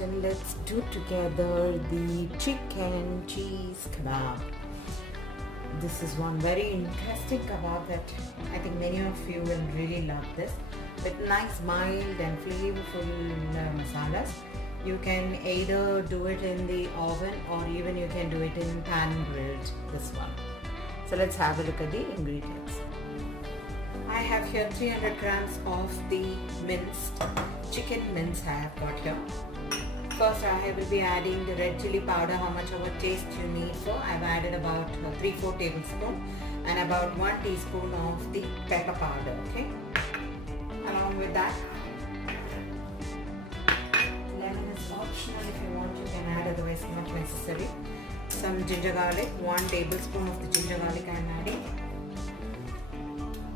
and let's do together the chicken cheese kebab. This is one very interesting kebab that I think many of you will really love this, with nice mild and flavorful masalas. You can either do it in the oven or even you can do it in pan grilled, this one. So let's have a look at the ingredients. I have here 300 grams of the minced chicken mince I have got here. First I will be adding the red chili powder, how much of a taste you need for. I've added about 3-4 tablespoons and about 1 teaspoon of the pepper powder, okay. Along with that, lemon is optional, if you want you can add, otherwise not necessary. Some ginger garlic, 1 tablespoon of the ginger garlic I am adding.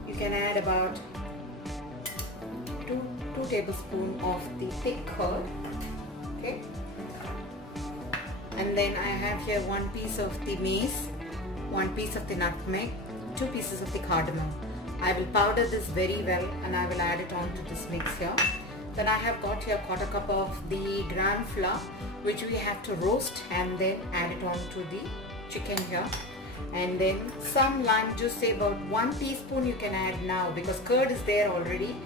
You can add about 2 tablespoons of the thick curd, okay. And then I have here 1 piece of the mace, 1 piece of the nutmeg, 2 pieces of the cardamom. I will powder this very well and I will add it on to this mix here. Then I have got here 1/4 cup of the gram flour, which we have to roast and then add it on to the chicken here. And then some lime juice, say about 1 teaspoon you can add now because curd is there already,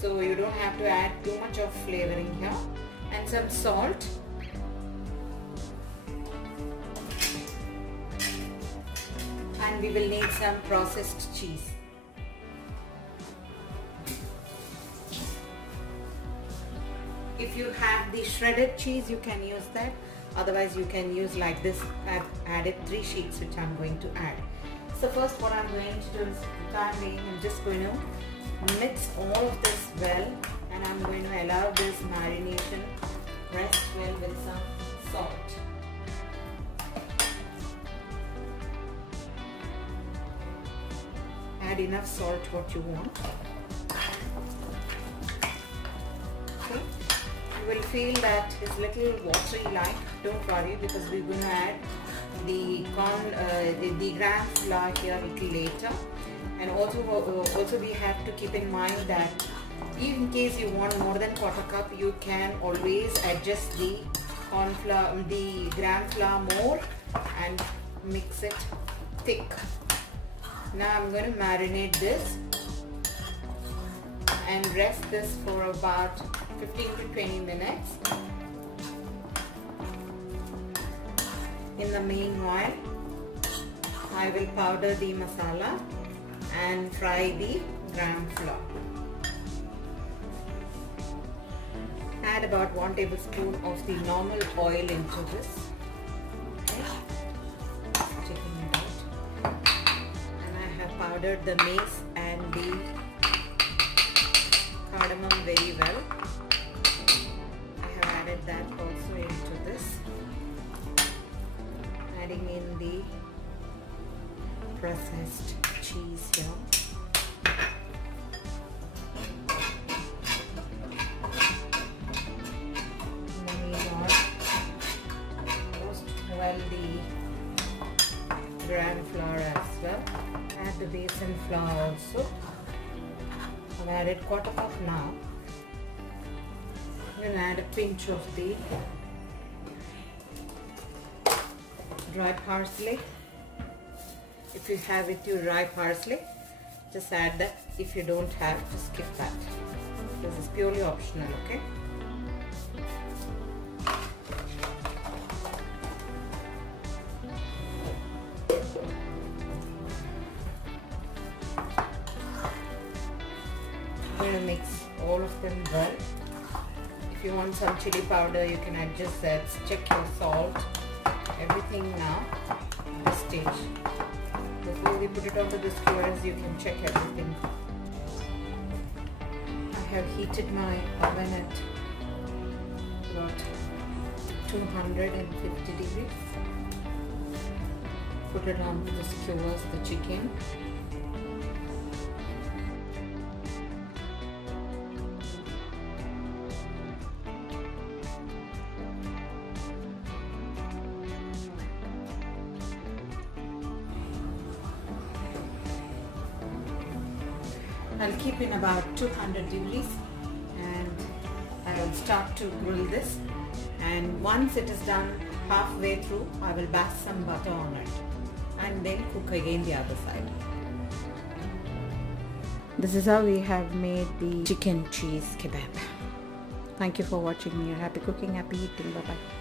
so you don't have to add too much of flavoring here. And some salt. And we will need some processed cheese. If you have the shredded cheese, you can use that. Otherwise, you can use like this. I've added 3 sheets, which I'm going to add. So first, what I'm going to do is, I'm just going to mix all of this well, and I'm going to allow this marination rest well with some salt. Add enough salt what you want. Okay. You will feel that it's little watery like. Don't worry, because we're going to add the gram flour here a little later. And also we have to keep in mind that in case you want more than 1/4 cup, you can always adjust the gram flour more and mix it thick. Now I'm going to marinate this and rest this for about 15 to 20 minutes. In the meanwhile, I will powder the masala and fry the gram flour. Add about 1 tablespoon of the normal oil into this. Okay. Checking it out. And I have powdered the mace and the cardamom very well. I have added that also into this. Adding in the processed cheese here. Well, the gram flour as well. Add the besan flour also. I've added 1/4 cup now. Then add a pinch of the dry parsley. If you have with your dry parsley, just add that. If you don't have, just skip that. This is purely optional, okay? I'm going to mix all of them well. If you want some chili powder, you can adjust that. Check your salt. Everything now at this stage. Before we put it onto the skewers, you can check everything. I have heated my oven at about 250 degrees. Put it on the skewers, the chicken. I'll keep in about 200 degrees and I will start to grill this. and once it is done halfway through, I will bash some butter on it and then cook again the other side. This is how we have made the chicken cheese kebab. Thank you for watching me. Happy cooking, happy eating. Bye bye.